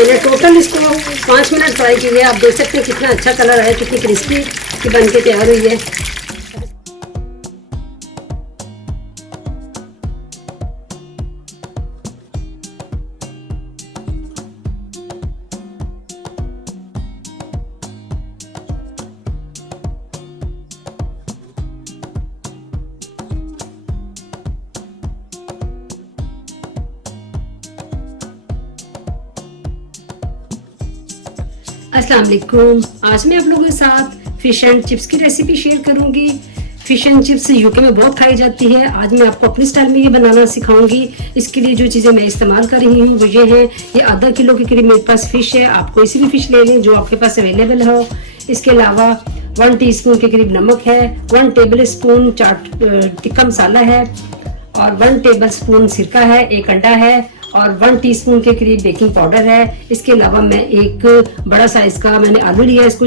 मैंने टोटल इसको 5 minute fry की है। आप देख सकते हैं कितना अच्छा कलर है, कितनी क्रिस्पी की बन के तैयार हुई है। अस्सलाम वालेकुम। आज मैं आप लोगों के साथ फ़िश एंड चिप्स की रेसिपी शेयर करूंगी। फ़िश एंड चिप्स यूके में बहुत खाई जाती है। आज मैं आपको अपनी स्टाइल में ये बनाना सिखाऊंगी। इसके लिए जो चीज़ें मैं इस्तेमाल कर रही हूँ वो ये है। ये आधा किलो के करीब मेरे पास फ़िश है। आप कोई सी भी फ़िश ले लें जो आपके पास अवेलेबल हो। इसके अलावा 1 टीस्पून के करीब नमक है, 1 टेबल स्पून चाट टिक्का मसाला है और 1 टेबल स्पून सिरका है, 1 अंडा है और 1 टीस्पून के करीब बेकिंग पाउडर है। इसके अलावा मैं एक बड़ा साइज का मैंने आलू लिया है। इसको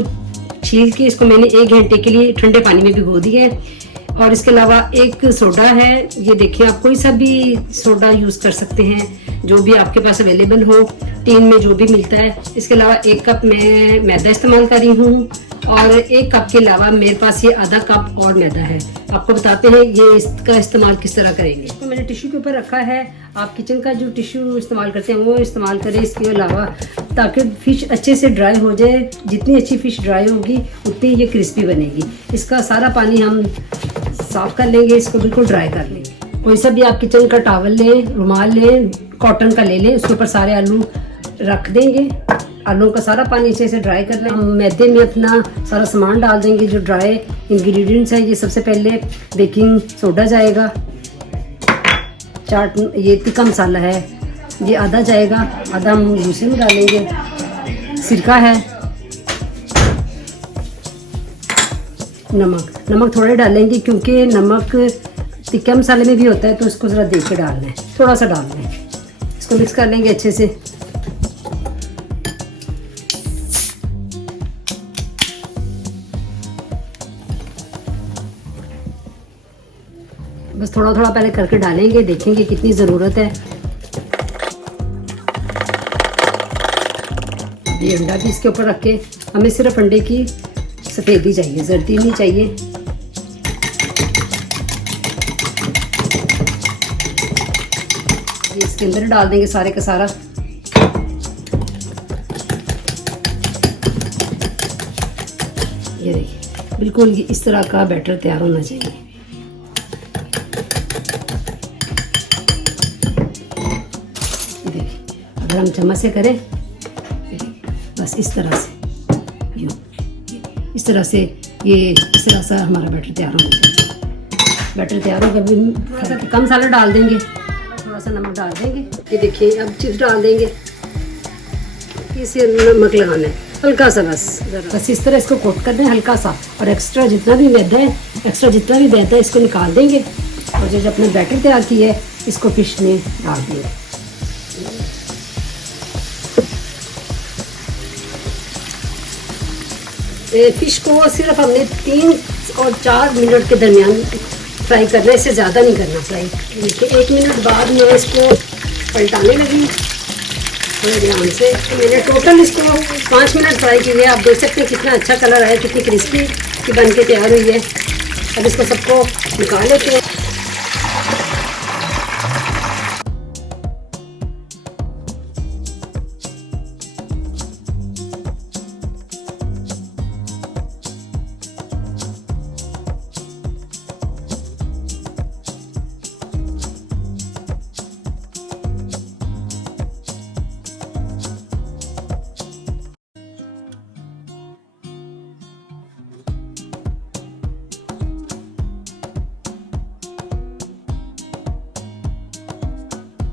छील के इसको मैंने 1 घंटे के लिए ठंडे पानी में भिगो दिया है। और इसके अलावा एक सोडा है। ये देखिए, आप कोई सा भी सोडा यूज कर सकते हैं, जो भी आपके पास अवेलेबल हो, टीन में जो भी मिलता है। इसके अलावा 1 कप मैं मैदा इस्तेमाल कर रही हूँ और 1 कप के अलावा मेरे पास ये आधा कप और मैदा है। आपको बताते हैं ये इसका इस्तेमाल किस तरह करेंगे। तो मैंने टिश्यू के ऊपर रखा है। आप किचन का जो टिश्यू इस्तेमाल करते हैं वो इस्तेमाल करें इसके अलावा, ताकि फ़िश अच्छे से ड्राई हो जाए। जितनी अच्छी फ़िश ड्राई होगी उतनी ये क्रिस्पी बनेगी। इसका सारा पानी हम साफ कर लेंगे, इसको बिल्कुल ड्राई कर लेंगे। कोई सा भी आप किचन का टॉवल लें, रुमाल लें, कॉटन का ले लें, उसके ऊपर सारे आलू रख देंगे। आलू का सारा पानी अच्छे से ड्राई कर लें। हम मैदे में अपना सारा सामान डाल देंगे जो ड्राई इंग्रेडिएंट्स है। ये सबसे पहले बेकिंग सोडा जाएगा, चाट ये टिक्का मसाला है, ये आधा जाएगा, आधा हम दूसरे में डालेंगे। सिरका है, नमक थोड़े डालेंगे क्योंकि नमक टिक्का मसाले में भी होता है, तो इसको ज़रा देख के डालना है, थोड़ा सा डालना है। इसको मिक्स कर लेंगे अच्छे से। बस थोड़ा थोड़ा पहले करके डालेंगे, देखेंगे कितनी ज़रूरत है। ये अंडा भी इसके ऊपर रख के, हमें सिर्फ अंडे की सफ़ेदी चाहिए, जर्दी नहीं चाहिए। ये इसके अंदर डाल देंगे सारे का सारा। ये देखिए, बिल्कुल इस तरह का बैटर तैयार होना चाहिए। अगर हम चम्मच से करें, बस इस तरह से, इस तरह से, इस तरह से हमारा बैटर तैयार होना चाहिए। बैटर तैयार होगा, कम मसाला डाल देंगे, थोड़ा सा नमक डाल देंगे। ये देखिए, अब चिप्स डाल देंगे। इसे नमक लगाना है हल्का सा, बस इस तरह इसको कोट कर दें हल्का सा। और एक्स्ट्रा जितना भी मैदा है इसको निकाल देंगे और जो अपने बैटर तैयार किया है इसको फिश में डाल देंगे। फिश को सिर्फ हमने 3 और 4 मिनट के दरमियान फ्राई करना है, इससे ज़्यादा नहीं करना फ्राई। 1 मिनट बाद मैं इसको पलटाने लगी थोड़े ध्यान से। तो मैंने टोटल इसको 5 मिनट फ्राई की है। आप देख सकते हैं कितना अच्छा कलर है, कितनी क्रिस्पी की बन के तैयार हुई है। अब इसको सबको निकाल लेते हैं।